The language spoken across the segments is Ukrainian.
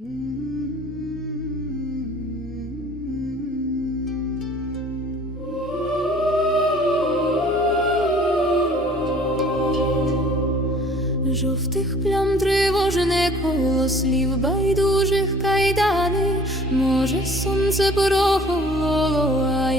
Жовтих плям тривожне коло слів байдужих кайдани, може, сонце прохололо, а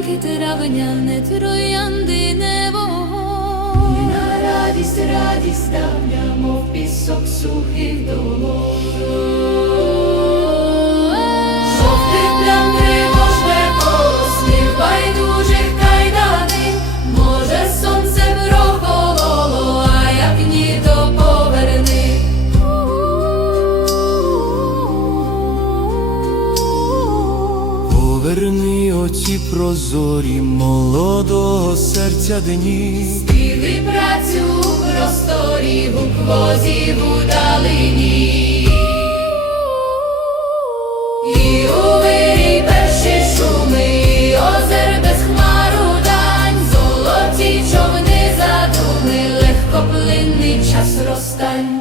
дарунки травня, троянди, не вогонь. На радість, радість ставля, мов пісок сухих долонь. Жовтих оці прозорі молодого серця дні, Співи працю в просторі, гук возів у далині. І у вирі шуми, і без хмару дань, золоті човни задуми, легкоплинний час розстань.